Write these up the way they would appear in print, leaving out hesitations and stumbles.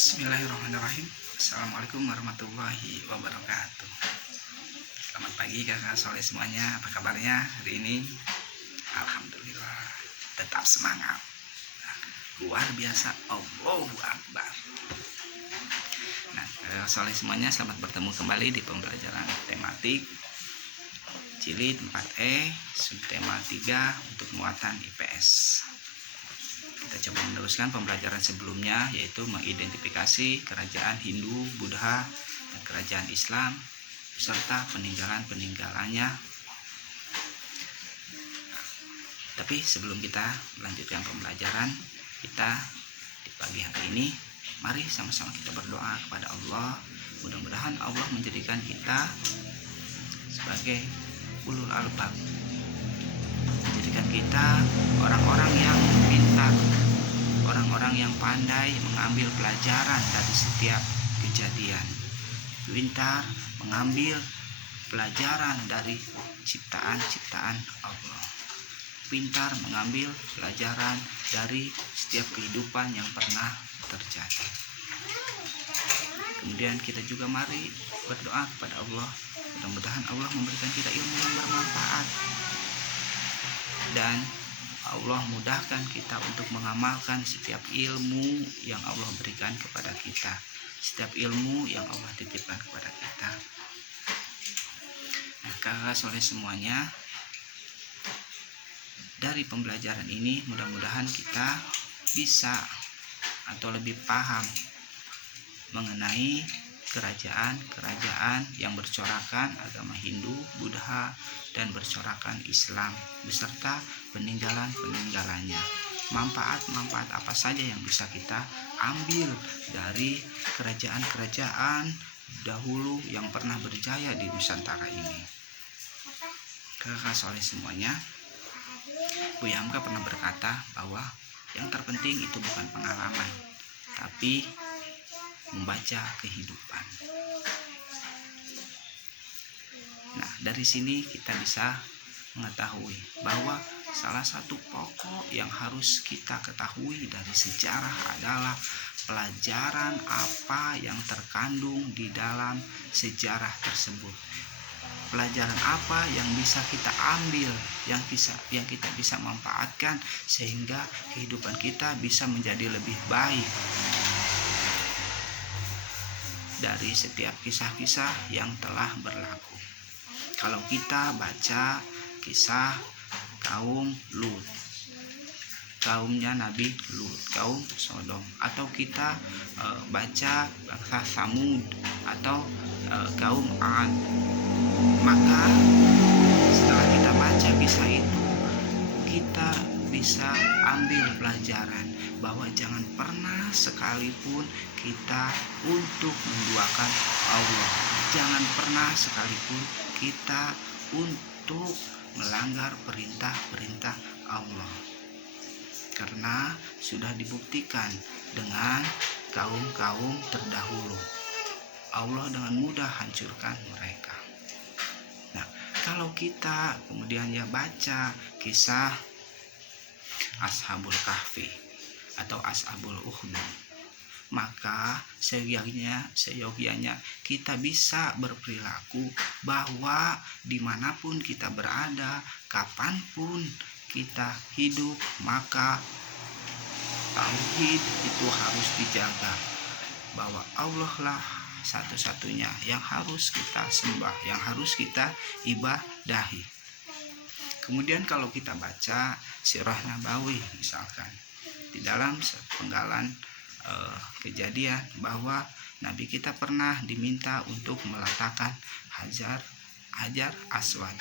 Bismillahirrahmanirrahim. Assalamualaikum warahmatullahi wabarakatuh. Selamat pagi kakak soleh semuanya. Apa kabarnya hari ini? Alhamdulillah, tetap semangat. Luar biasa. Allahu Akbar. Nah, kakak soleh semuanya, selamat bertemu kembali di pembelajaran tematik Jilid 4E subtema 3 untuk muatan IPS. Kita coba meneruskan pembelajaran sebelumnya, yaitu mengidentifikasi kerajaan Hindu, Buddha, dan kerajaan Islam beserta peninggalan-peninggalannya. Tapi sebelum kita melanjutkan pembelajaran kita di pagi hari ini, mari sama-sama kita berdoa kepada Allah. Mudah-mudahan Allah menjadikan kita sebagai ulul albab, menjadikan kita orang-orang yang pintar, orang-orang yang pandai mengambil pelajaran dari setiap kejadian, pintar mengambil pelajaran dari ciptaan-ciptaan Allah, pintar mengambil pelajaran dari setiap kehidupan yang pernah terjadi. Kemudian kita juga mari berdoa kepada Allah, mudah-mudahan Allah memberikan kita ilmu yang bermanfaat dan Allah mudahkan kita untuk mengamalkan setiap ilmu yang Allah berikan kepada kita, setiap ilmu yang Allah titipkan kepada kita. Nah, kakak soleh semuanya, dari pembelajaran ini mudah-mudahan kita bisa atau lebih paham mengenai kerajaan-kerajaan yang bercorakan agama Hindu, Buddha, dan bercorakan Islam beserta peninggalan-peninggalannya. Manfaat-manfaat apa saja yang bisa kita ambil dari kerajaan-kerajaan dahulu yang pernah berjaya di Nusantara ini. Kakak soleh semuanya, Buya Hamka pernah berkata bahwa yang terpenting itu bukan pengalaman, tapi membaca kehidupan. Nah, dari sini kita bisa mengetahui bahwa salah satu pokok yang harus kita ketahui dari sejarah adalah pelajaran apa yang terkandung di dalam sejarah tersebut. Pelajaran apa yang bisa kita ambil, yang kita bisa manfaatkan sehingga kehidupan kita bisa menjadi lebih baik dari setiap kisah-kisah yang telah berlaku. Kalau kita baca kisah kaum Lut, kaumnya Nabi Lut, kaum Sodom, atau kita baca bangsa Samud atau kaum Ad, maka setelah kita baca kisah itu, kita bisa ambil pelajaran bahwa jangan pernah sekalipun kita untuk menduakan Allah, jangan pernah sekalipun kita untuk melanggar perintah-perintah Allah, karena sudah dibuktikan dengan kaum-kaum terdahulu Allah dengan mudah hancurkan mereka. Nah, kalau kita kemudian baca kisah Ashabul Kahfi atau Ashabul Ukhdud, maka seyogianya kita bisa berperilaku bahwa dimanapun kita berada, kapanpun kita hidup, maka tauhid itu harus dijaga, bahwa Allah lah satu-satunya yang harus kita sembah, yang harus kita ibadahi. Kemudian kalau kita baca Sirah Nabawi misalkan, di dalam sepenggalan kejadian bahwa Nabi kita pernah diminta untuk meletakkan Hajar Aswad,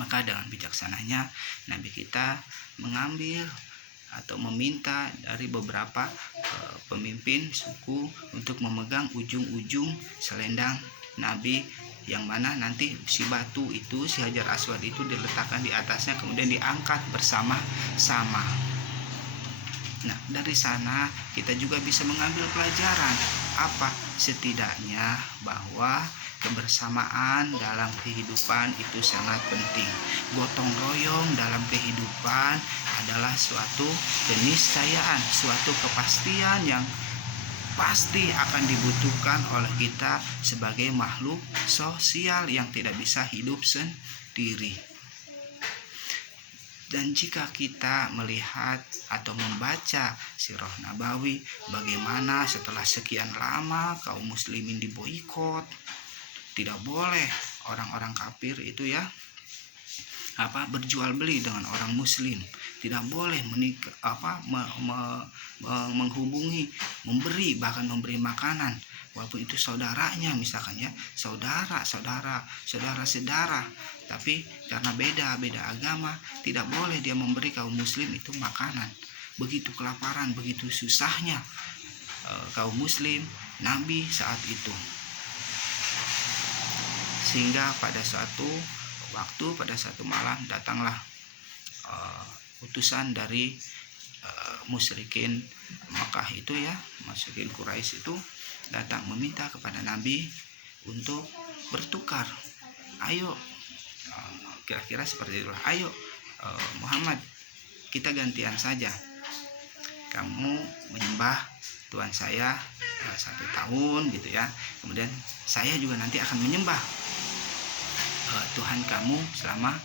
maka dengan bijaksananya Nabi kita mengambil atau meminta dari beberapa pemimpin suku untuk memegang ujung-ujung selendang Nabi, yang mana nanti si batu itu, si Hajar Aswad itu diletakkan di atasnya, kemudian diangkat bersama-sama. Nah, dari sana kita juga bisa mengambil pelajaran apa? Setidaknya bahwa kebersamaan dalam kehidupan itu sangat penting. Gotong royong dalam kehidupan adalah suatu keniscayaan, suatu kepastian yang pasti akan dibutuhkan oleh kita sebagai makhluk sosial yang tidak bisa hidup sendiri. Dan jika kita melihat atau membaca sirah Nabawi, bagaimana setelah sekian lama kaum muslimin diboikot, tidak boleh orang-orang kafir itu ya berjual beli dengan orang muslim, tidak boleh menikah, menghubungi, memberi, bahkan memberi makanan walaupun itu saudaranya, misalkan ya, saudara, tapi karena beda agama, tidak boleh dia memberi kaum muslim itu makanan. Begitu kelaparan, begitu susahnya kaum muslim Nabi saat itu. Sehingga pada suatu waktu, pada satu malam, datanglah utusan dari musyrikin Makkah itu ya, musyrikin Quraisy itu datang meminta kepada Nabi untuk bertukar. Ayo, kira-kira seperti itulah. Ayo Muhammad, kita gantian saja. Kamu menyembah Tuhan saya 1 tahun gitu ya. Kemudian saya juga nanti akan menyembah Tuhan kamu selama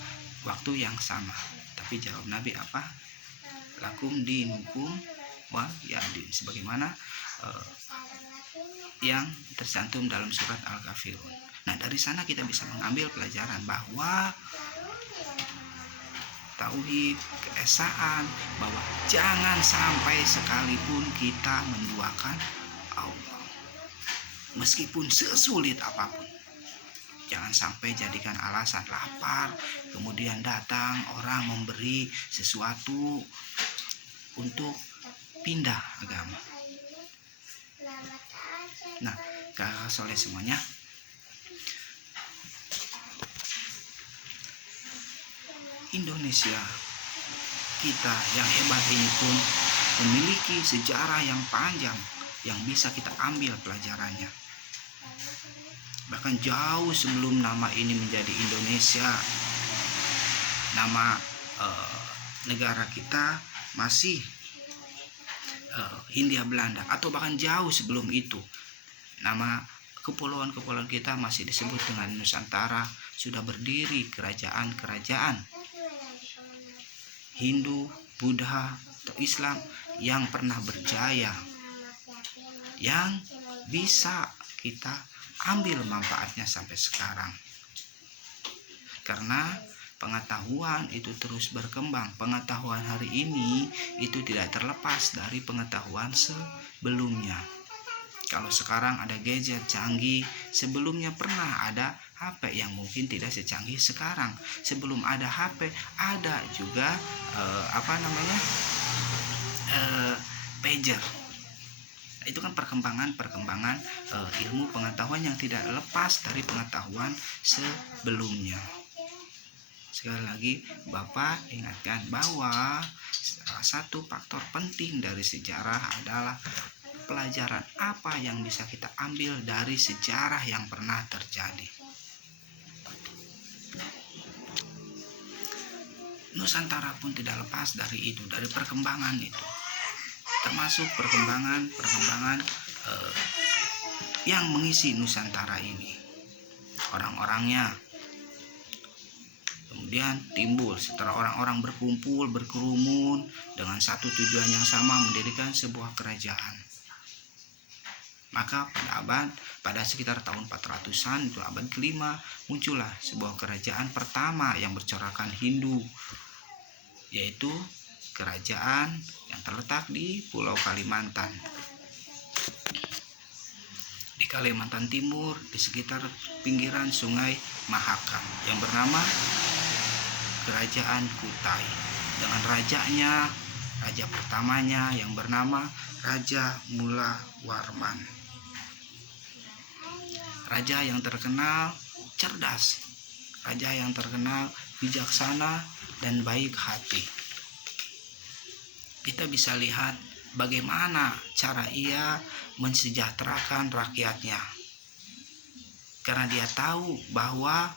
waktu yang sama. Tapi jawab Nabi apa? Lakum dinukum wa yadin, sebagaimana yang tercantum dalam surat Al-Kafirun. Nah, dari sana kita bisa mengambil pelajaran bahwa tauhid, keesaan, bahwa jangan sampai sekalipun kita menduakan Allah, meskipun sesulit apapun. Jangan sampai jadikan alasan lapar, kemudian datang orang memberi sesuatu untuk pindah agama. Nah, kakak soleh semuanya, Indonesia kita yang hebat ini pun memiliki sejarah yang panjang yang bisa kita ambil pelajarannya. Bahkan jauh sebelum nama ini menjadi Indonesia, nama negara kita masih Hindia Belanda, atau bahkan jauh sebelum itu nama kepulauan-kepulauan kita masih disebut dengan Nusantara. Sudah berdiri kerajaan-kerajaan Hindu, Buddha, atau Islam yang pernah berjaya, yang bisa kita ambil manfaatnya sampai sekarang. Karena pengetahuan itu terus berkembang. Pengetahuan hari ini itu tidak terlepas dari pengetahuan sebelumnya. Kalau sekarang ada gadget canggih, sebelumnya pernah ada HP yang mungkin tidak secanggih sekarang. Sebelum ada HP, ada juga pager. Itu kan perkembangan ilmu pengetahuan yang tidak lepas dari pengetahuan sebelumnya. Sekali lagi Bapak ingatkan bahwa salah satu faktor penting dari sejarah adalah pelajaran apa yang bisa kita ambil dari sejarah yang pernah terjadi. Nusantara pun tidak lepas dari itu, dari perkembangan itu, termasuk perkembangan yang mengisi Nusantara ini, orang-orangnya. Kemudian timbul setelah orang-orang berkumpul, berkerumun dengan satu tujuan yang sama, mendirikan sebuah kerajaan. Maka pada sekitar tahun 400-an, itu abad kelima, muncullah sebuah kerajaan pertama yang bercorakan Hindu, yaitu kerajaan yang terletak di Pulau Kalimantan. Di Kalimantan Timur, di sekitar pinggiran Sungai Mahakam, yang bernama Kerajaan Kutai, dengan rajanya, raja pertamanya yang bernama Raja Mula Warman. Raja yang terkenal cerdas, raja yang terkenal bijaksana dan baik hati. Kita bisa lihat bagaimana cara ia mensejahterakan rakyatnya, karena dia tahu bahwa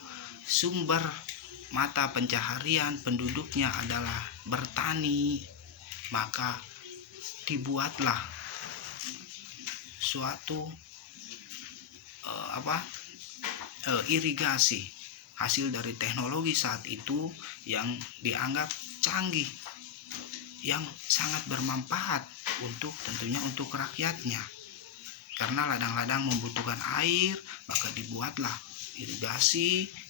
sumber mata pencaharian penduduknya adalah bertani. Maka dibuatlah suatu irigasi hasil dari teknologi saat itu yang dianggap canggih, yang sangat bermanfaat tentunya untuk rakyatnya. Karena ladang-ladang membutuhkan air, maka dibuatlah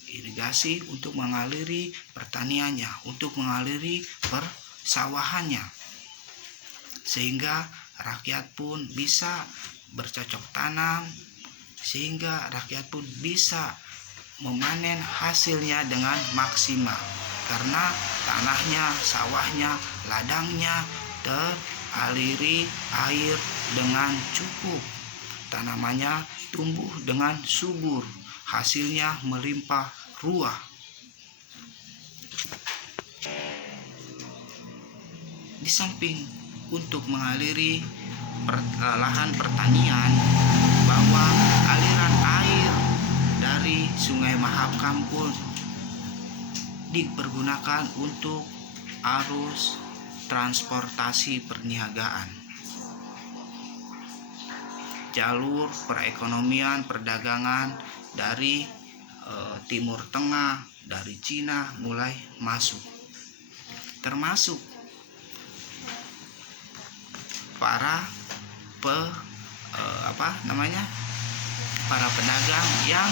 irigasi untuk mengaliri pertaniannya, untuk mengaliri persawahannya, sehingga rakyat pun bisa bercocok tanam, sehingga rakyat pun bisa memanen hasilnya dengan maksimal, karena tanahnya, sawahnya, ladangnya teraliri air dengan cukup, tanamannya tumbuh dengan subur, hasilnya melimpah ruah. Di samping untuk mengaliri lahan pertanian, bahwa aliran air dari Sungai Mahakam pun dipergunakan untuk arus transportasi perniagaan, jalur perekonomian perdagangan dari Timur Tengah, dari Cina mulai masuk, termasuk para para pedagang yang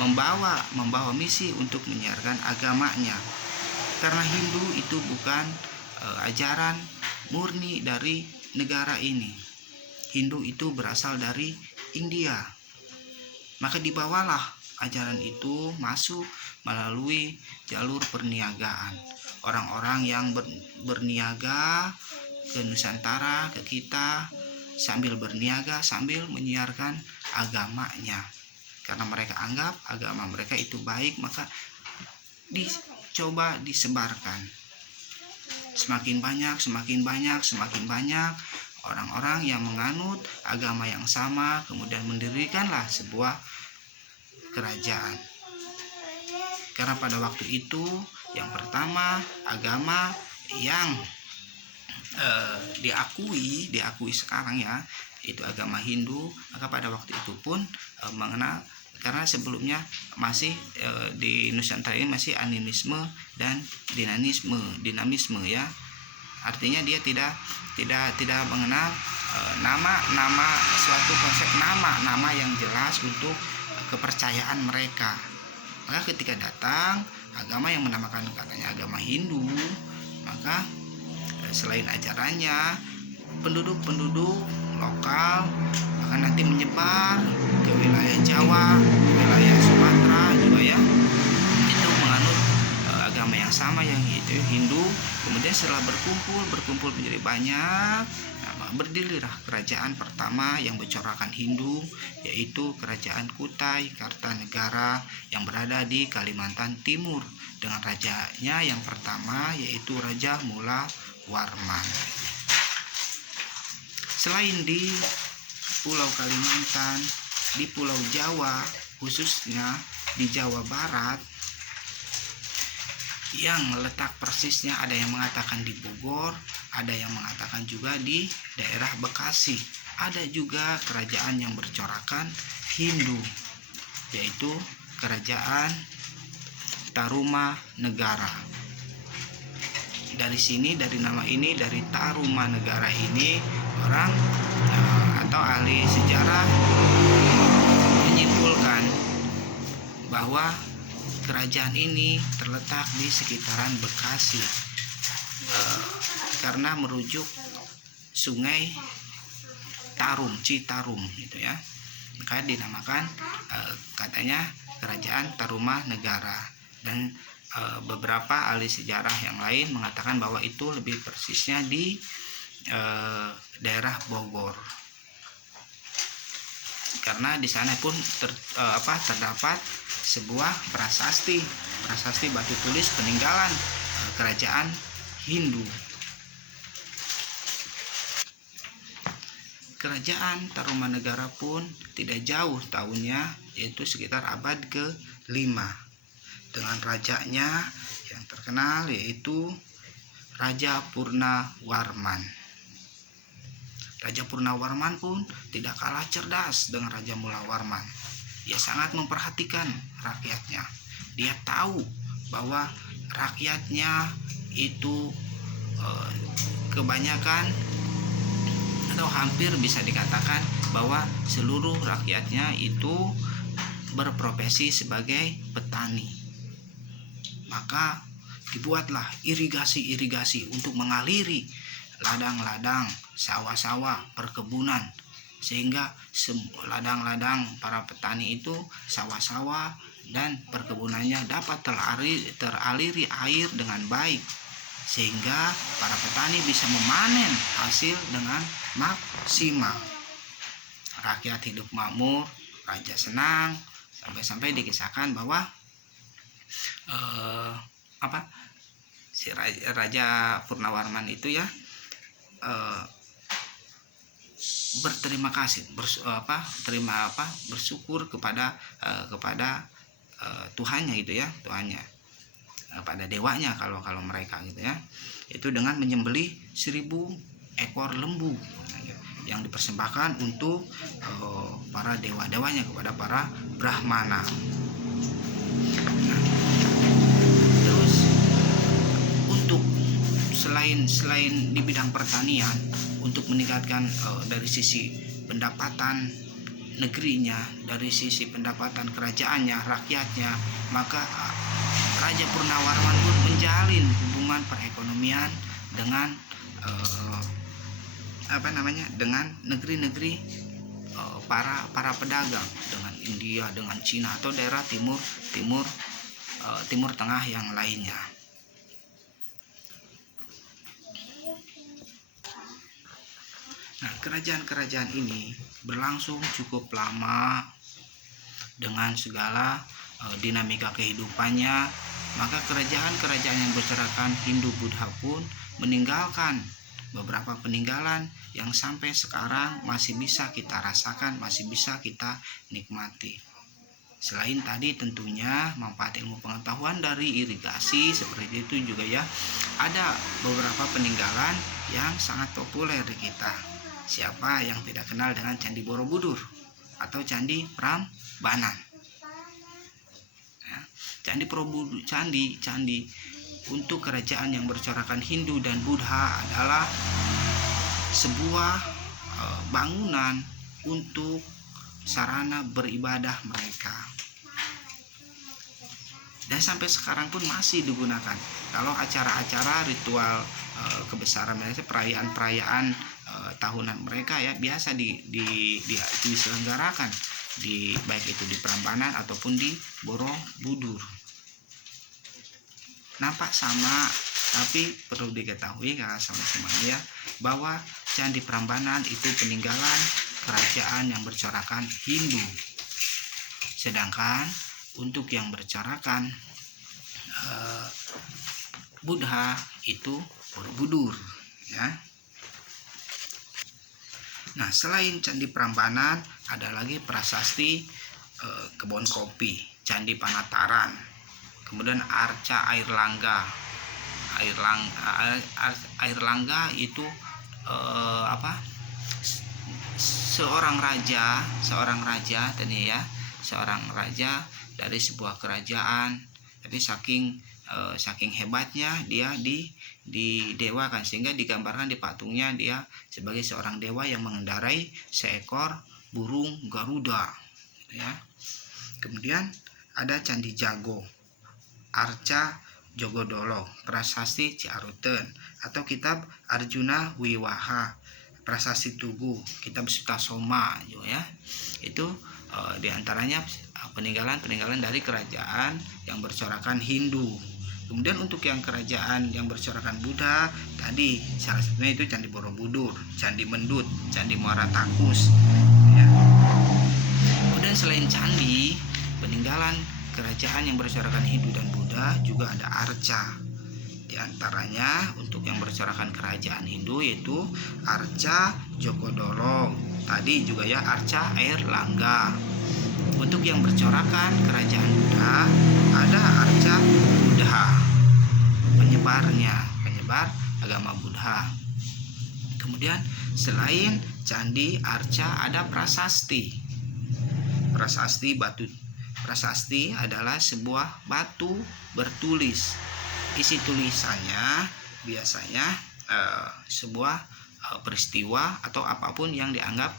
membawa misi untuk menyiarkan agamanya. Karena Hindu itu bukan ajaran murni dari negara ini. Hindu itu berasal dari India. Maka dibawalah ajaran itu masuk melalui jalur perniagaan. Orang-orang yang berniaga ke Nusantara, ke kita, sambil berniaga, sambil menyiarkan agamanya. Karena mereka anggap agama mereka itu baik, maka dicoba disebarkan. Semakin banyak orang-orang yang menganut agama yang sama, kemudian mendirikanlah sebuah kerajaan. Karena pada waktu itu yang pertama agama yang diakui sekarang ya, itu agama Hindu. Maka pada waktu itu pun mengenal, karena sebelumnya masih di Nusantara ini masih animisme dan dinamisme ya. Artinya dia tidak mengenal nama suatu konsep nama yang jelas untuk kepercayaan mereka. Maka ketika datang agama yang menamakan katanya agama Hindu, maka selain ajarannya, penduduk lokal akan nanti menyebar ke wilayah Jawa, wilayah Sumatera juga ya, itu menganut agama yang sama, yang itu Hindu. Kemudian setelah berkumpul menjadi banyak, berdirilah kerajaan pertama yang bercorakan Hindu, yaitu Kerajaan Kutai Kartanegara yang berada di Kalimantan Timur, dengan rajanya yang pertama yaitu Raja Mula Warman. Selain di Pulau Kalimantan, di Pulau Jawa, khususnya di Jawa Barat, yang letak persisnya ada yang mengatakan di Bogor, ada yang mengatakan juga di daerah Bekasi. Ada juga kerajaan yang bercorakan Hindu, yaitu Kerajaan Tarumanegara. Dari sini, dari nama ini, dari Tarumanegara ini, orang atau ahli sejarah menyimpulkan bahwa kerajaan ini terletak di sekitaran Bekasi, karena merujuk Sungai Tarum, Citarum gitu ya. Maka dinamakan katanya Kerajaan Tarumanegara. Dan beberapa ahli sejarah yang lain mengatakan bahwa itu lebih persisnya di daerah Bogor, karena di sana pun terdapat sebuah prasasti batu tulis peninggalan kerajaan Hindu. Kerajaan Tarumanegara pun tidak jauh tahunnya, yaitu sekitar abad ke-5, dengan rajanya yang terkenal yaitu Raja Purnawarman. Raja Purnawarman pun tidak kalah cerdas dengan Raja Mulawarman. Dia sangat memperhatikan rakyatnya. Dia tahu bahwa rakyatnya itu kebanyakan atau hampir bisa dikatakan bahwa seluruh rakyatnya itu berprofesi sebagai petani. Maka dibuatlah irigasi-irigasi untuk mengaliri ladang-ladang, sawah-sawah, perkebunan, sehingga ladang-ladang para petani itu, sawah-sawah dan perkebunannya dapat teraliri air dengan baik, sehingga para petani bisa memanen hasil dengan maksimal. Rakyat hidup makmur, raja senang, sampai-sampai dikisahkan bahwa si Raja Purnawarman itu ya berterima kasih, bersyukur kepada Tuhannya gitu ya, Tuhannya, pada dewanya kalau mereka gitu ya, itu dengan menyembelih 1000 ekor lembu yang dipersembahkan untuk para dewa-dewanya, kepada para Brahmana. Terus untuk selain di bidang pertanian, untuk meningkatkan dari sisi pendapatan negerinya, dari sisi pendapatan kerajaannya, rakyatnya, maka Raja Purnawarman pun menjalin hubungan perekonomian dengan dengan negeri-negeri para pedagang, dengan India, dengan Cina atau daerah timur tengah yang lainnya. Nah, kerajaan-kerajaan ini berlangsung cukup lama dengan segala dinamika kehidupannya. Maka kerajaan-kerajaan yang berserakan Hindu-Buddha pun meninggalkan beberapa peninggalan yang sampai sekarang masih bisa kita rasakan, masih bisa kita nikmati. Selain tadi tentunya manfaat ilmu pengetahuan dari irigasi seperti itu juga ya, ada beberapa peninggalan yang sangat populer di kita. Siapa yang tidak kenal dengan Candi Borobudur atau Candi Prambanan? Ya, candi untuk kerajaan yang bercorakan Hindu dan Buddha adalah sebuah bangunan untuk sarana beribadah mereka, dan sampai sekarang pun masih digunakan. Kalau acara-acara ritual kebesaran mereka, perayaan tahunan mereka ya, biasa diselenggarakan baik itu di Prambanan ataupun di Borobudur. Nampak sama, tapi perlu diketahui sama-sama ya, bahwa Candi Prambanan itu peninggalan kerajaan yang bercorakan Hindu, sedangkan untuk yang bercorakan Buddha itu Borobudur ya. Nah, selain Candi Prambanan ada lagi prasasti Kebon Kopi, Candi Panataran, kemudian Arca Air Langga. Air Langga itu seorang raja dari sebuah kerajaan, tapi saking hebatnya dia didewakan, sehingga digambarkan di patungnya dia sebagai seorang dewa yang mengendarai seekor burung Garuda ya. Kemudian ada Candi Jago, Arca Jogodolo, prasasti Ciaruten, atau kitab Arjuna Wiwaha, prasasti Tugu, kitab Sutasoma ya. Itu diantaranya peninggalan dari kerajaan yang bercorakan Hindu. Kemudian untuk yang kerajaan yang bercorakan Buddha tadi, salah satunya itu Candi Borobudur, Candi Mendut, Candi Muara Takus ya. Kemudian selain candi, peninggalan kerajaan yang bercorakan Hindu dan Buddha juga ada arca. Di antaranya untuk yang bercorakan kerajaan Hindu yaitu Arca Jogodolo, tadi juga ya Arca Air Langga. Untuk yang bercorakan kerajaan Buddha ada Arca Buddha, penyebar agama Buddha. Kemudian Selain candi arca ada prasasti. Prasasti batu. Prasasti adalah sebuah batu bertulis. Isi tulisannya biasanya sebuah peristiwa atau apapun yang dianggap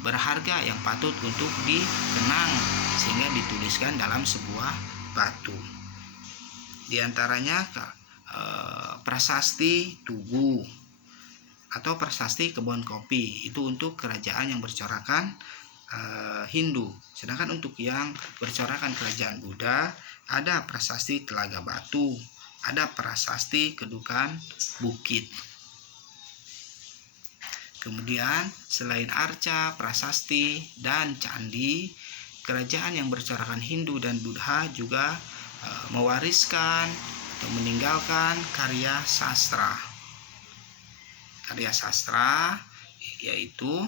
berharga yang patut untuk dikenang, sehingga dituliskan dalam sebuah batu. Di antaranya prasasti Tugu atau prasasti Kebon Kopi, itu untuk kerajaan yang bercorakan Hindu. Sedangkan untuk yang bercorakan kerajaan Buddha ada prasasti Telaga Batu, ada prasasti Kedukan Bukit. Kemudian selain arca, prasasti, dan candi, kerajaan yang bercorakan Hindu dan Buddha juga mewariskan atau meninggalkan karya sastra. Karya sastra yaitu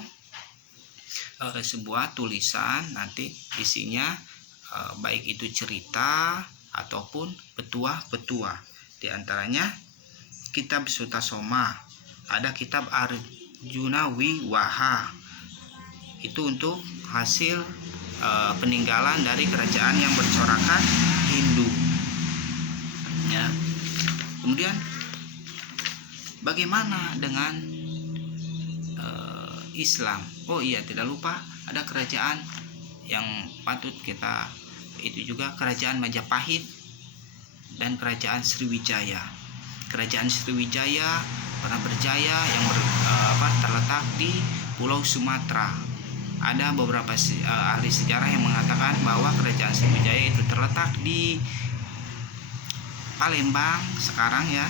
sebuah tulisan, nanti isinya baik itu cerita ataupun petua-petua. Di antaranya kitab Sutasoma, ada kitab Arjuna Wiwaha, itu untuk hasil peninggalan dari kerajaan yang bercorakan Hindu. Ya. Kemudian bagaimana dengan Islam? Oh iya, tidak lupa ada kerajaan yang patut kita, itu juga kerajaan Majapahit dan kerajaan Sriwijaya. Kerajaan Sriwijaya pernah berjaya yang terletak di Pulau Sumatera. Ada beberapa ahli sejarah yang mengatakan bahwa kerajaan Sriwijaya itu terletak di Palembang sekarang ya.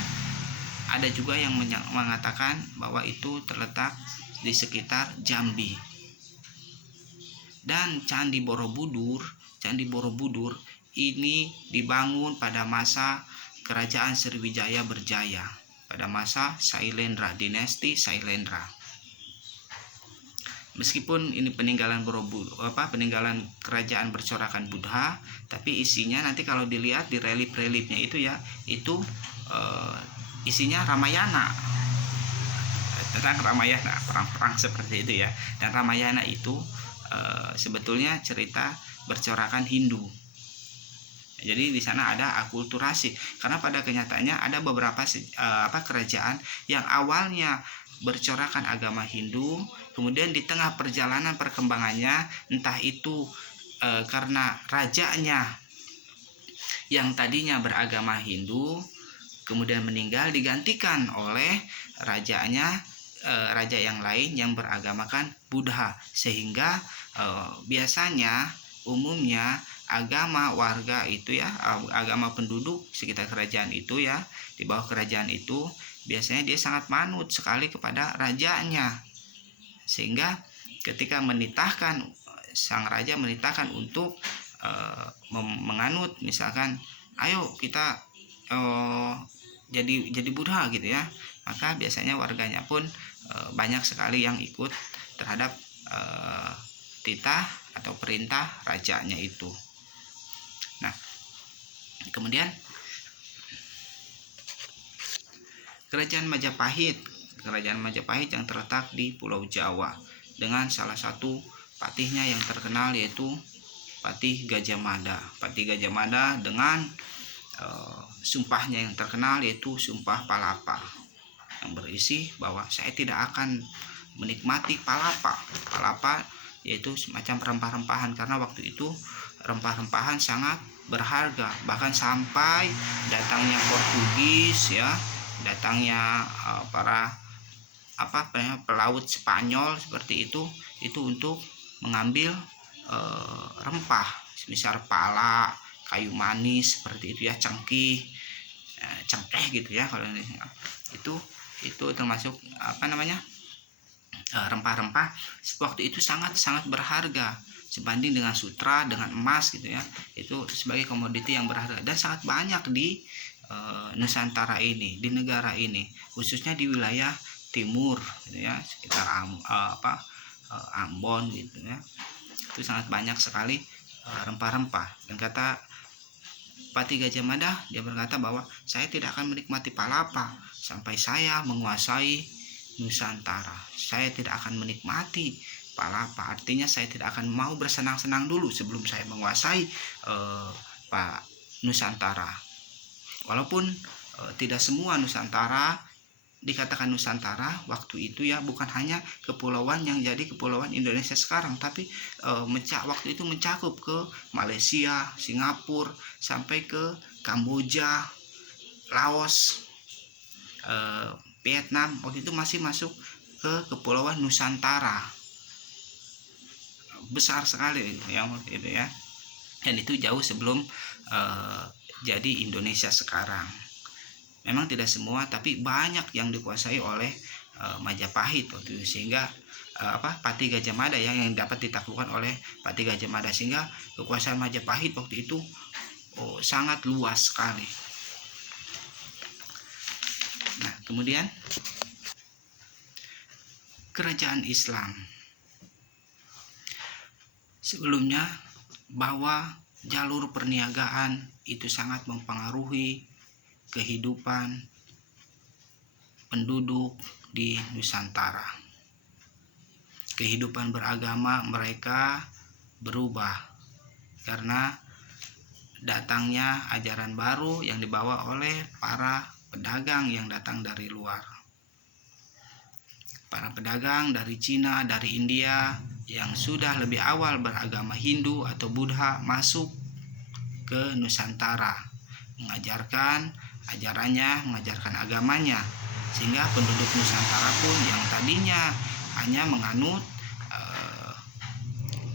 Ada juga yang mengatakan bahwa itu terletak di sekitar Jambi. Dan Candi Borobudur ini dibangun pada masa kerajaan Sriwijaya berjaya, pada masa Sailendra, dinasti Sailendra. Meskipun ini peninggalan peninggalan kerajaan bercorakan Buddha, tapi isinya nanti kalau dilihat di relief-reliefnya itu ya, itu isinya Ramayana, tentang Ramayana, perang-perang seperti itu ya. Dan Ramayana itu sebetulnya cerita bercorakan Hindu. Jadi di sana ada akulturasi, karena pada kenyataannya ada beberapa kerajaan yang awalnya bercorakan agama Hindu, kemudian di tengah perjalanan perkembangannya, entah itu karena rajanya yang tadinya beragama Hindu kemudian meninggal, digantikan oleh rajanya raja yang lain yang beragamakan Buddha, sehingga biasanya umumnya agama warga itu ya, agama penduduk sekitar kerajaan itu ya, di bawah kerajaan itu biasanya dia sangat manut sekali kepada rajanya, sehingga ketika menitahkan, sang raja menitahkan untuk menganut, misalkan ayo kita jadi Buddha gitu ya, maka biasanya warganya pun banyak sekali yang ikut terhadap titah atau perintah rajanya itu. Nah, kemudian kerajaan Majapahit yang terletak di Pulau Jawa dengan salah satu patihnya yang terkenal yaitu Patih Gajah Mada. Patih Gajah Mada dengan sumpahnya yang terkenal yaitu Sumpah Palapa, yang berisi bahwa saya tidak akan menikmati palapa. Palapa yaitu semacam rempah-rempahan, karena waktu itu rempah-rempahan sangat berharga, bahkan sampai datangnya Portugis ya, datangnya para pelaut Spanyol seperti itu untuk mengambil rempah, misal pala, kayu manis seperti itu ya, cengkeh gitu ya, kalau ini itu termasuk rempah-rempah waktu itu sangat berharga, sebanding dengan sutra, dengan emas gitu ya. Itu sebagai komoditi yang berharga dan sangat banyak di Nusantara ini, di negara ini, khususnya di wilayah timur gitu ya, sekitar Ambon gitu ya. Itu sangat banyak sekali rempah-rempah. Dan kata Patih Gajah Mada, dia berkata bahwa saya tidak akan menikmati palapa sampai saya menguasai Nusantara. Saya tidak akan menikmati palapa, artinya saya tidak akan mau bersenang-senang dulu sebelum saya menguasai Pak Nusantara. Walaupun tidak semua Nusantara dikatakan Nusantara waktu itu ya, bukan hanya kepulauan yang jadi kepulauan Indonesia sekarang, tapi waktu itu mencakup ke Malaysia, Singapura, sampai ke Kamboja, Laos, Vietnam. Waktu itu masih masuk ke kepulauan Nusantara, besar sekali yang waktu itu ya, dan itu jauh sebelum jadi Indonesia sekarang. Memang tidak semua, tapi banyak yang dikuasai oleh Majapahit waktu itu, sehingga Pati Gajah Mada ya, yang dapat ditaklukkan oleh Pati Gajah Mada, sehingga kekuasaan Majapahit waktu itu sangat luas sekali. Nah, kemudian kerajaan Islam. Sebelumnya bahwa jalur perniagaan itu sangat mempengaruhi kehidupan penduduk di Nusantara. Kehidupan beragama mereka berubah karena datangnya ajaran baru yang dibawa oleh para pedagang yang datang dari luar. Para pedagang dari Cina, dari India yang sudah lebih awal beragama Hindu atau Buddha masuk ke Nusantara, mengajarkan ajarannya, mengajarkan agamanya, sehingga penduduk Nusantara pun yang tadinya hanya menganut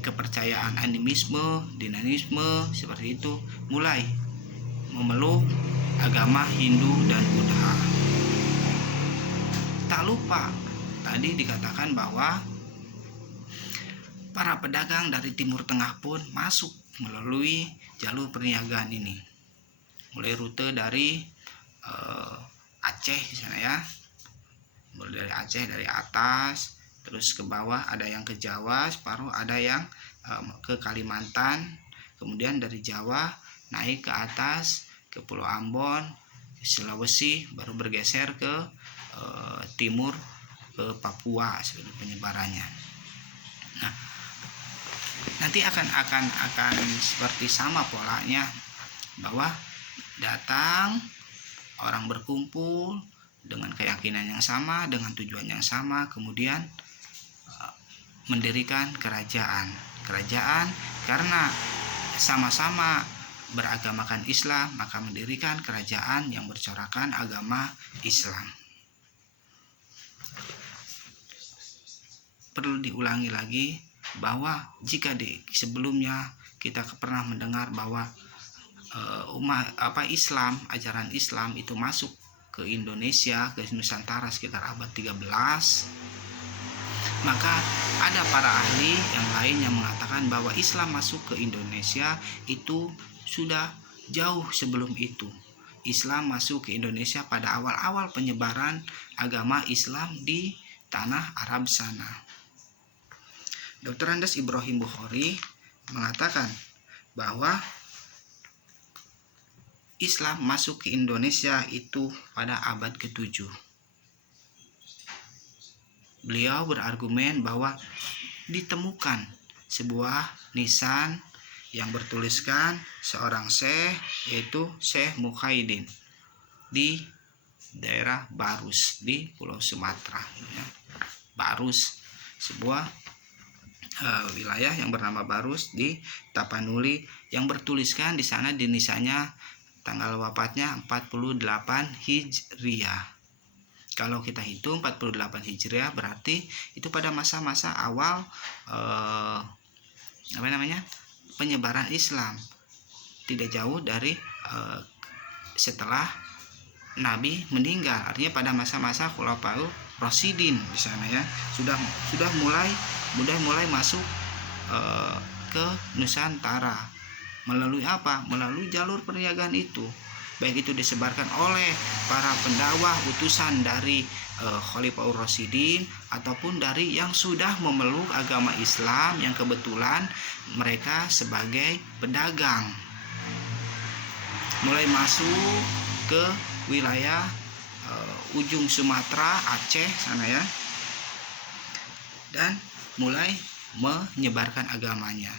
kepercayaan animisme, dinamisme seperti itu, mulai memeluk agama Hindu dan Buddha. Tak lupa tadi dikatakan bahwa para pedagang dari Timur Tengah pun masuk melalui jalur perniagaan ini, mulai rute dari Aceh di sana ya, mulai dari Aceh, dari atas terus ke bawah, ada yang ke Jawa separuh, ada yang ke Kalimantan, kemudian dari Jawa naik ke atas ke Pulau Ambon, Sulawesi, baru bergeser ke timur ke Papua seperti penyebarannya. Nah, nanti akan seperti sama polanya, bahwa datang orang berkumpul dengan keyakinan yang sama, dengan tujuan yang sama, kemudian mendirikan kerajaan karena sama-sama beragamakan Islam, maka mendirikan kerajaan yang bercorakan agama Islam. Perlu diulangi lagi bahwa jika sebelumnya kita pernah mendengar bahwa Islam, ajaran Islam itu masuk ke Indonesia, ke Nusantara sekitar abad 13, maka ada para ahli yang lain yang mengatakan bahwa Islam masuk ke Indonesia itu sudah jauh sebelum itu. Islam masuk ke Indonesia pada awal-awal penyebaran agama Islam di tanah Arab sana. Dr. Andes Ibrahim Bukhari mengatakan bahwa Islam masuk ke Indonesia itu pada abad ke-7. Beliau berargumen bahwa ditemukan sebuah nisan yang bertuliskan seorang syekh, yaitu Syekh Mukhaidin, di daerah Barus di Pulau Sumatera. Barus, sebuah wilayah yang bernama Barus di Tapanuli, yang bertuliskan di sana di nisannya tanggal wafatnya 48 Hijriah. Kalau kita hitung 48 Hijriah berarti itu pada masa-masa awal penyebaran Islam, tidak jauh dari setelah Nabi meninggal, artinya pada masa-masa Khulafaur Rasyidin di sana ya, sudah mulai masuk ke Nusantara. Melalui apa? Melalui jalur perniagaan itu. Baik itu disebarkan oleh para pendakwah utusan dari Khalifah Rasyidin ataupun dari yang sudah memeluk agama Islam yang kebetulan mereka sebagai pedagang, mulai masuk ke wilayah ujung Sumatera, Aceh sana ya, dan mulai menyebarkan agamanya.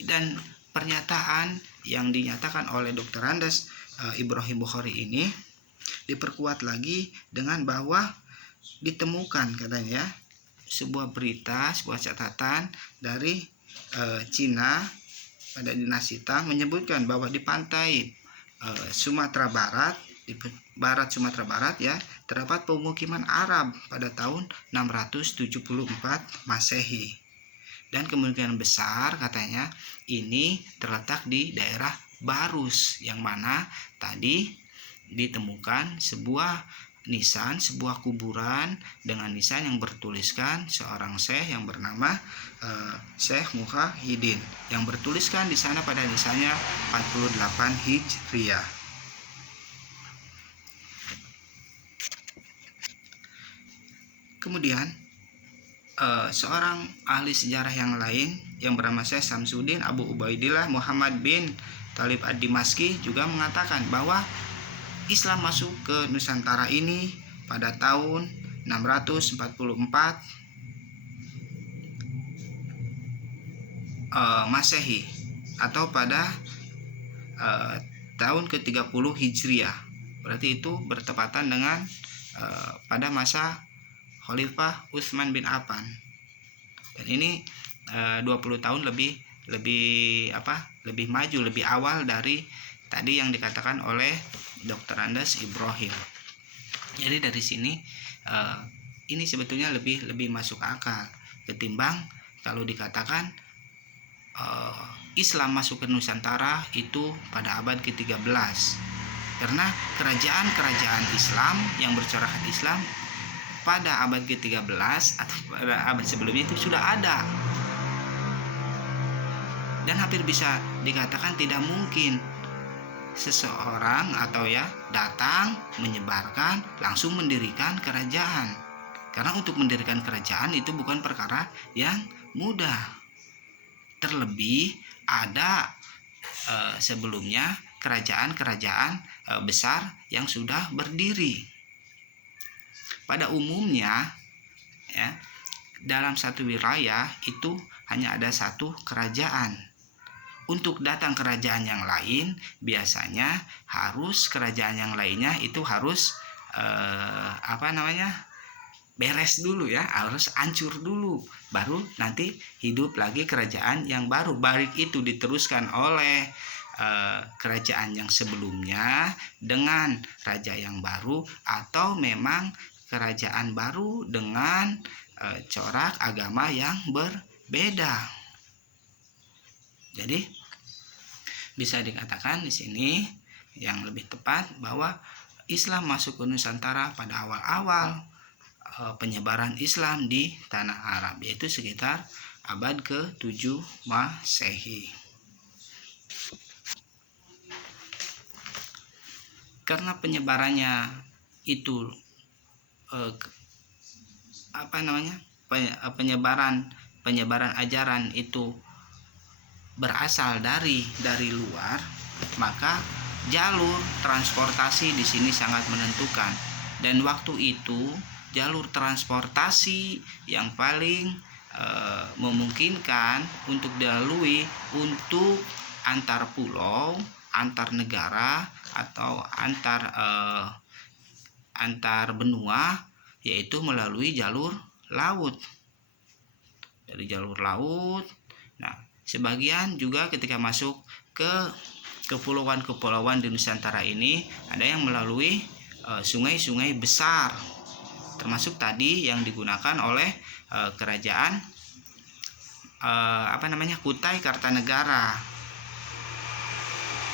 Dan pernyataan yang dinyatakan oleh Dr. Andes Ibrahim Bukhari ini diperkuat lagi dengan bahwa ditemukan katanya sebuah berita, sebuah catatan dari Cina pada dinasti Tang menyebutkan bahwa di pantai Sumatera Barat, di barat Sumatera Barat ya, terdapat pemukiman Arab pada tahun 674 Masehi. Dan kemungkinan besar katanya ini terletak di daerah Barus, yang mana tadi ditemukan sebuah nisan, sebuah kuburan dengan nisan yang bertuliskan seorang syekh yang bernama Syekh Muhyiddin, yang bertuliskan di sana pada nisannya 48 Hijriah. Kemudian seorang ahli sejarah yang lain yang bernama Syekh Samsuddin Abu Ubaidillah Muhammad bin Talib ad-Dimashqi juga mengatakan bahwa Islam masuk ke Nusantara ini pada tahun 644 Masehi atau pada tahun ke-30 Hijriah. Berarti itu bertepatan dengan pada masa Khalifah Utsman bin Affan. Dan ini 20 tahun lebih maju, lebih awal dari tadi yang dikatakan oleh Dr. Andes Ibrahim. Jadi dari sini ini sebetulnya lebih masuk akal ketimbang kalau dikatakan Islam masuk ke Nusantara itu pada abad ke-13. Karena kerajaan-kerajaan Islam yang bercorak Islam pada abad ke-13 atau pada abad sebelumnya itu sudah ada. Dan hampir bisa dikatakan tidak mungkin seseorang atau ya datang menyebarkan langsung mendirikan kerajaan, karena untuk mendirikan kerajaan itu bukan perkara yang mudah. Terlebih ada sebelumnya kerajaan-kerajaan besar yang sudah berdiri. Pada umumnya ya, dalam satu wilayah itu hanya ada satu kerajaan. Untuk datang kerajaan yang lain, biasanya harus kerajaan yang lainnya itu harus beres dulu ya, harus hancur dulu, baru nanti hidup lagi kerajaan yang baru. Baik itu diteruskan oleh kerajaan yang sebelumnya dengan raja yang baru, atau memang kerajaan baru dengan corak agama yang berbeda. Jadi bisa dikatakan di sini yang lebih tepat bahwa Islam masuk ke Nusantara pada awal-awal penyebaran Islam di tanah Arab, yaitu sekitar abad ke-7 Masehi. Karena penyebarannya itu penyebaran ajaran itu berasal dari luar, maka jalur transportasi di sini sangat menentukan. Dan waktu itu jalur transportasi yang paling memungkinkan untuk dilalui untuk antar pulau, antar negara, atau antar benua, yaitu melalui jalur laut. Dari jalur laut, sebagian juga ketika masuk ke kepulauan-kepulauan di Nusantara ini ada yang melalui sungai-sungai besar, termasuk tadi yang digunakan oleh kerajaan Kutai Kartanegara.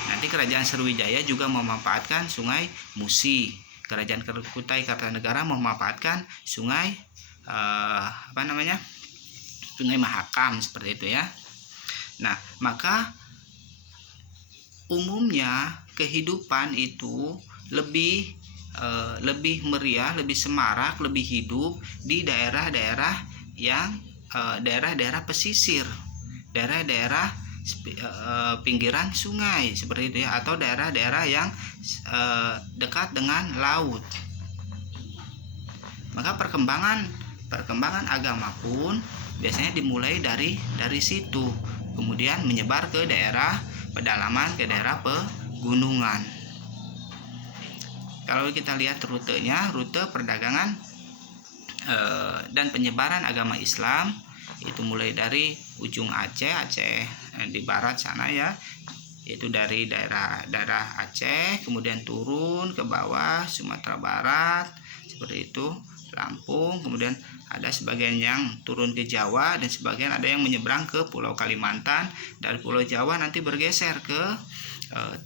Nanti kerajaan Sriwijaya juga memanfaatkan sungai Musi. Kerajaan Kutai Kartanegara memanfaatkan sungai Sungai Mahakam, seperti itu ya. Nah, maka umumnya kehidupan itu lebih meriah, lebih semarak, lebih hidup di daerah-daerah yang daerah-daerah pesisir, daerah-daerah pinggiran sungai, seperti itu ya, atau daerah-daerah yang dekat dengan laut. Maka perkembangan agama pun biasanya dimulai dari situ, kemudian menyebar ke daerah pedalaman, ke daerah pegunungan. Kalau kita lihat rutenya, rute perdagangan dan penyebaran agama Islam itu mulai dari ujung Aceh di barat sana ya, itu dari daerah Aceh, kemudian turun ke bawah Sumatera Barat seperti itu, Lampung, kemudian ada sebagian yang turun ke Jawa, dan sebagian ada yang menyeberang ke Pulau Kalimantan. Dari Pulau Jawa nanti bergeser ke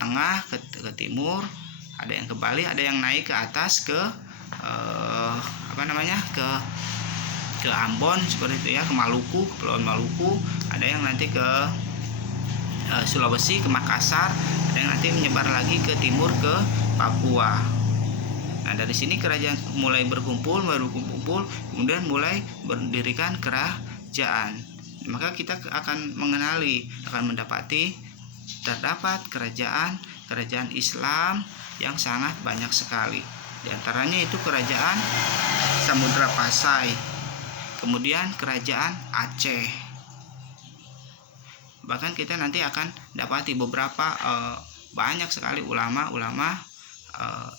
tengah, ke timur, ada yang ke Bali, ada yang naik ke atas ke ke Ambon seperti itu ya, ke Maluku, Kepulauan Maluku, ada yang nanti ke Sulawesi, ke Makassar, ada yang nanti menyebar lagi ke timur ke Papua. Nah, dari sini kerajaan mulai berkumpul, kemudian mulai mendirikan kerajaan. Maka kita akan mendapati terdapat kerajaan Islam yang sangat banyak sekali. Di antaranya itu kerajaan Samudra Pasai, kemudian kerajaan Aceh. Bahkan kita nanti akan dapati beberapa banyak sekali ulama-ulama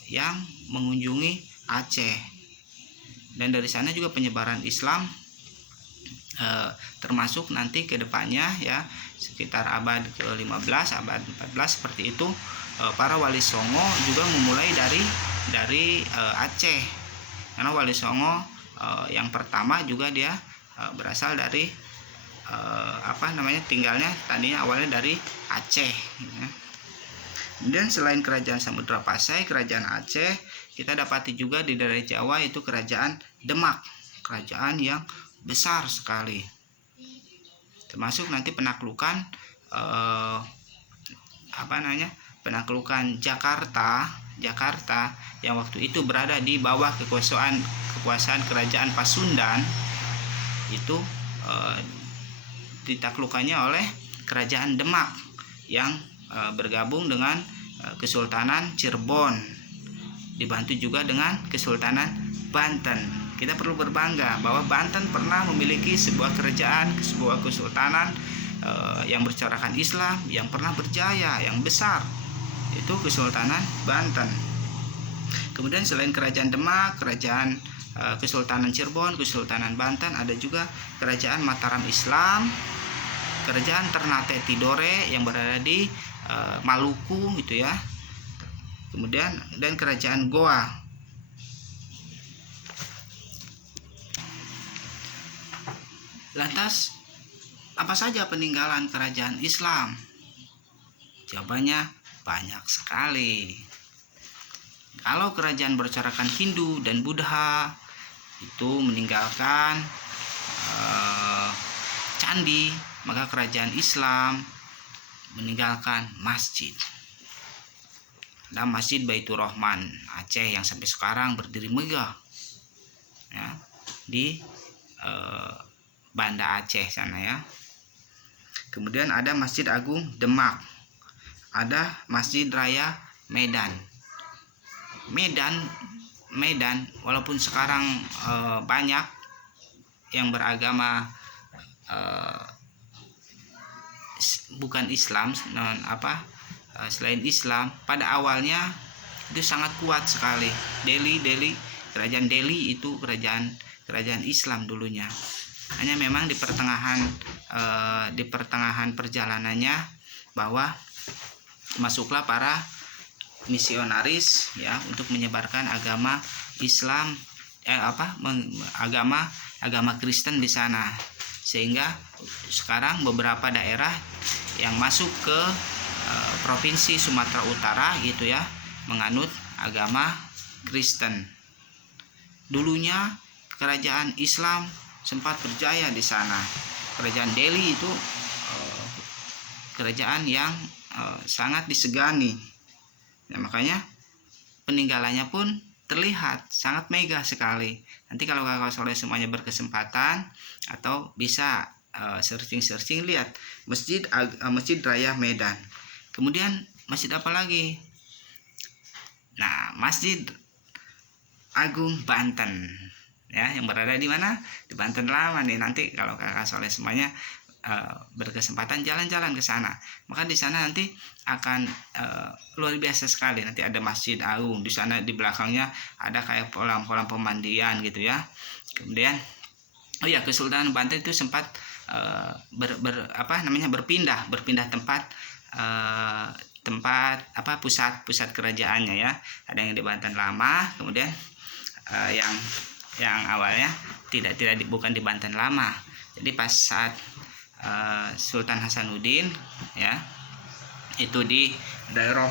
yang mengunjungi Aceh, dan dari sana juga penyebaran Islam termasuk nanti ke depannya ya, sekitar abad ke-15, abad 14 seperti itu, para Wali Songo juga memulai dari Aceh, karena Wali Songo yang pertama juga dia berasal dari tinggalnya tadinya awalnya dari Aceh ya. Kemudian selain kerajaan Samudra Pasai, kerajaan Aceh, kita dapati juga di daerah Jawa itu kerajaan Demak, kerajaan yang besar sekali, termasuk nanti penaklukan Jakarta yang waktu itu berada di bawah kekuasaan kerajaan Pasundan, itu ditaklukkannya oleh kerajaan Demak yang bergabung dengan Kesultanan Cirebon, dibantu juga dengan Kesultanan Banten. Kita perlu berbangga bahwa Banten pernah memiliki sebuah kerajaan, sebuah kesultanan yang bercorakkan Islam, yang pernah berjaya, yang besar, itu Kesultanan Banten. Kemudian selain kerajaan Demak, kerajaan Kesultanan Cirebon, Kesultanan Banten, ada juga kerajaan Mataram Islam, kerajaan Ternate Tidore yang berada di Maluku gitu ya. Kemudian dan kerajaan Goa. Lantas apa saja peninggalan kerajaan Islam? Jawabannya banyak sekali. Kalau kerajaan bercorakkan Hindu dan Buddha itu meninggalkan candi, maka kerajaan Islam meninggalkan masjid. Ada Masjid Baitur Rahman Aceh yang sampai sekarang berdiri megah ya, di Banda Aceh sana ya. Kemudian ada Masjid Agung Demak, ada Masjid Raya Medan walaupun sekarang banyak yang beragama bukan Islam, selain Islam, pada awalnya itu sangat kuat sekali. Kerajaan Delhi itu kerajaan Islam dulunya. Hanya memang di pertengahan perjalanannya bahwa masuklah para misionaris ya untuk menyebarkan agama Islam, agama Kristen di sana, sehingga sekarang beberapa daerah yang masuk ke provinsi Sumatera Utara gitu ya menganut agama Kristen. Dulunya kerajaan Islam sempat berjaya di sana. Kerajaan Delhi itu kerajaan yang sangat disegani. Nah, makanya peninggalannya pun terlihat sangat megah sekali. Nanti kalau kakak soleh semuanya berkesempatan atau bisa searching lihat Masjid Raya Medan. Kemudian masjid apa lagi? Nah, Masjid Agung Banten. ya, yang berada di mana? Di Banten Lama nih. Nanti kalau kakak soleh semuanya berkesempatan jalan-jalan ke sana, maka di sana nanti akan luar biasa sekali. Nanti ada Masjid Agung di sana, di belakangnya ada kayak kolam-kolam pemandian gitu ya. Kemudian Kesultanan Banten itu sempat berpindah tempat, pusat kerajaannya ya. Ada yang di Banten Lama, kemudian yang awalnya bukan di Banten Lama. Jadi pas saat Sultan Hasanuddin ya, itu di daerah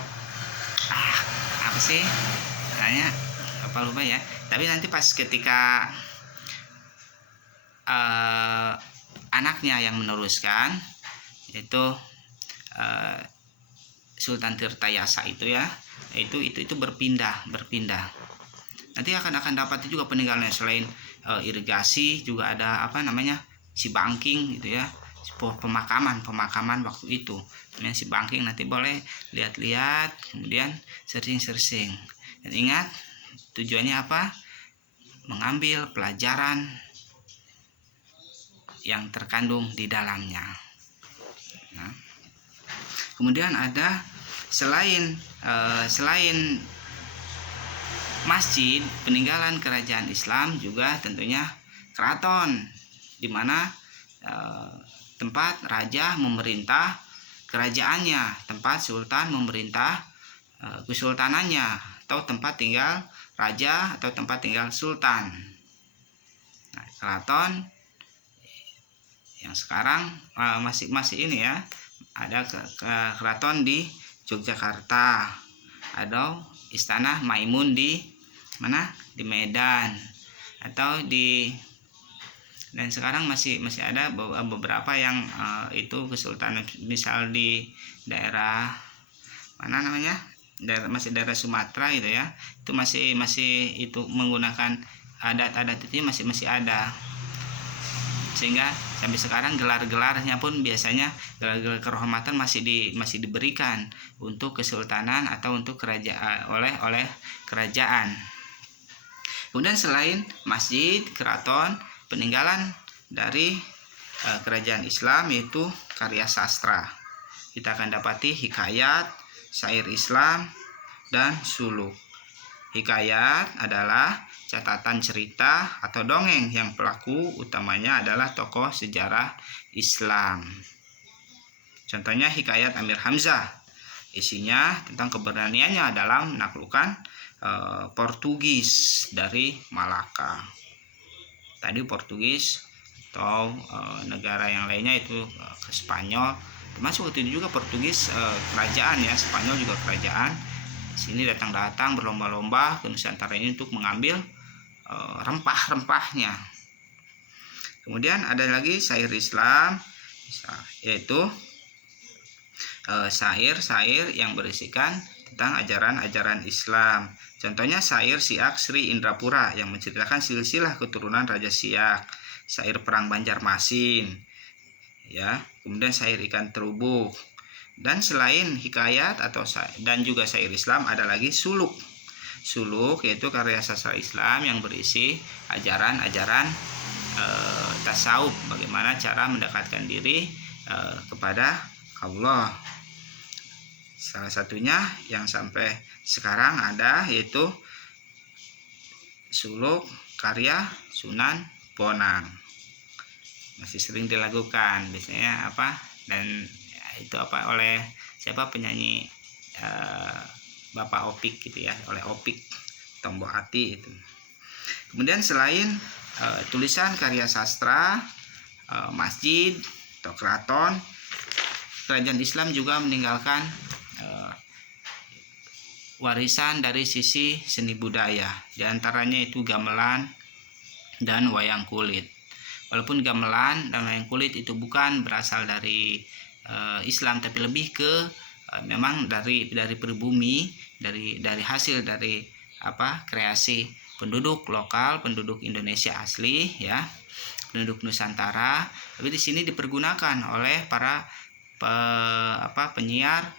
apa sih lupa ya. Tapi nanti pas ketika anaknya yang meneruskan, yaitu Sultan Tirtayasa itu ya, itu berpindah. Nanti akan dapat juga peninggalannya. Selain irigasi juga ada Sibangking gitu ya, pemakaman waktu itu. Kemudian Sibangking nanti boleh lihat-lihat, kemudian searching. Dan ingat tujuannya apa? Mengambil pelajaran yang terkandung di dalamnya. Nah, kemudian ada selain masjid, peninggalan kerajaan Islam juga tentunya keraton, di mana tempat raja memerintah kerajaannya, tempat sultan memerintah kesultanannya, atau tempat tinggal raja atau tempat tinggal sultan. Nah, keraton yang sekarang masih ini ya, ada keraton di Yogyakarta, ada Istana Maimun di mana? Di Medan, atau dan sekarang masih ada beberapa yang itu kesultanan, misal di daerah mana namanya, daerah Sumatera gitu ya, itu masih itu menggunakan adat itu masih ada, sehingga sampai sekarang gelar-gelarnya pun biasanya gelar-gelar kehormatan masih diberikan untuk kesultanan atau untuk kerajaan oleh kerajaan. Kemudian selain masjid, keraton, peninggalan dari kerajaan Islam yaitu karya sastra. Kita akan dapati hikayat, syair Islam, dan suluk. Hikayat adalah catatan cerita atau dongeng yang pelaku utamanya adalah tokoh sejarah Islam. Contohnya hikayat Amir Hamzah. Isinya tentang keberaniannya dalam menaklukkan Portugis dari Malaka. Tadi Portugis atau negara yang lainnya itu ke Spanyol, termasuk itu juga Portugis kerajaan ya, Spanyol juga kerajaan. Di sini datang berlomba-lomba ke Nusantara ini untuk mengambil rempah-rempahnya. Kemudian ada lagi syair Islam, yaitu syair yang berisikan tentang ajaran-ajaran Islam. Contohnya syair Siak Sri Indrapura yang menceritakan silsilah keturunan Raja Siak, syair Perang Banjarmasin, ya, kemudian syair Ikan Terubuk. Dan selain hikayat dan juga syair Islam, ada lagi suluk. Suluk yaitu karya sastra Islam yang berisi ajaran-ajaran tasawuf, bagaimana cara mendekatkan diri kepada Allah. Salah satunya yang sampai sekarang ada yaitu suluk karya Sunan Bonang, masih sering dilakukan biasanya oleh penyanyi Bapak Opik gitu ya, oleh Opik Tombo Hati itu. Kemudian selain tulisan karya sastra, masjid atau keraton, kerajaan Islam juga meninggalkan warisan dari sisi seni budaya, diantaranya itu gamelan dan wayang kulit. Walaupun gamelan dan wayang kulit itu bukan berasal dari Islam, tapi lebih ke memang dari pribumi, dari hasil dari kreasi penduduk lokal, penduduk Indonesia asli ya, penduduk Nusantara. Tapi di sini dipergunakan oleh para penyiar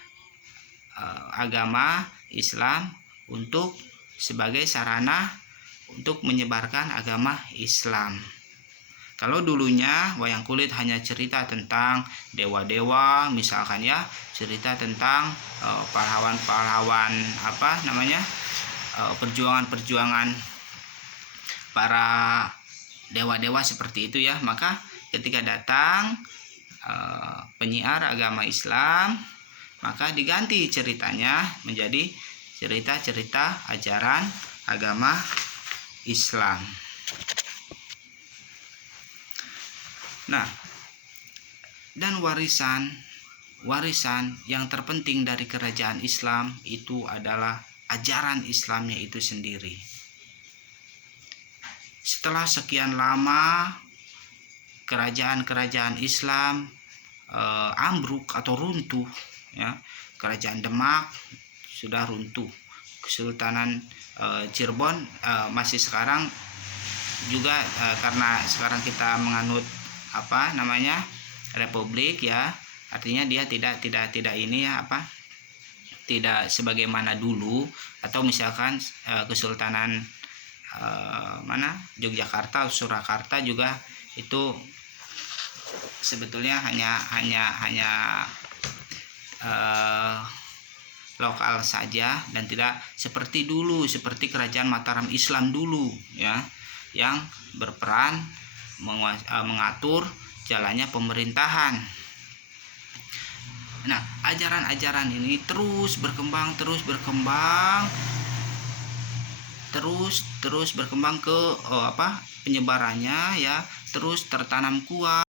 agama Islam untuk sebagai sarana untuk menyebarkan agama Islam. Kalau dulunya wayang kulit hanya cerita tentang dewa-dewa, misalkan ya, cerita tentang pahlawan-pahlawan perjuangan-perjuangan para dewa-dewa seperti itu ya, maka ketika datang penyiar agama Islam, maka diganti ceritanya menjadi cerita-cerita ajaran agama Islam. Nah, dan warisan yang terpenting dari kerajaan Islam itu adalah ajaran Islamnya itu sendiri. Setelah sekian lama kerajaan-kerajaan Islam ambruk atau runtuh, ya, kerajaan Demak sudah runtuh, Kesultanan Cirebon masih sekarang juga karena sekarang kita menganut republik ya, artinya dia tidak ini ya tidak sebagaimana dulu, atau misalkan Kesultanan Yogyakarta, Surakarta juga itu sebetulnya hanya lokal saja dan tidak seperti dulu, seperti kerajaan Mataram Islam dulu ya, yang berperan mengatur jalannya pemerintahan. Nah, ajaran-ajaran ini terus berkembang ke penyebarannya ya, terus tertanam kuat.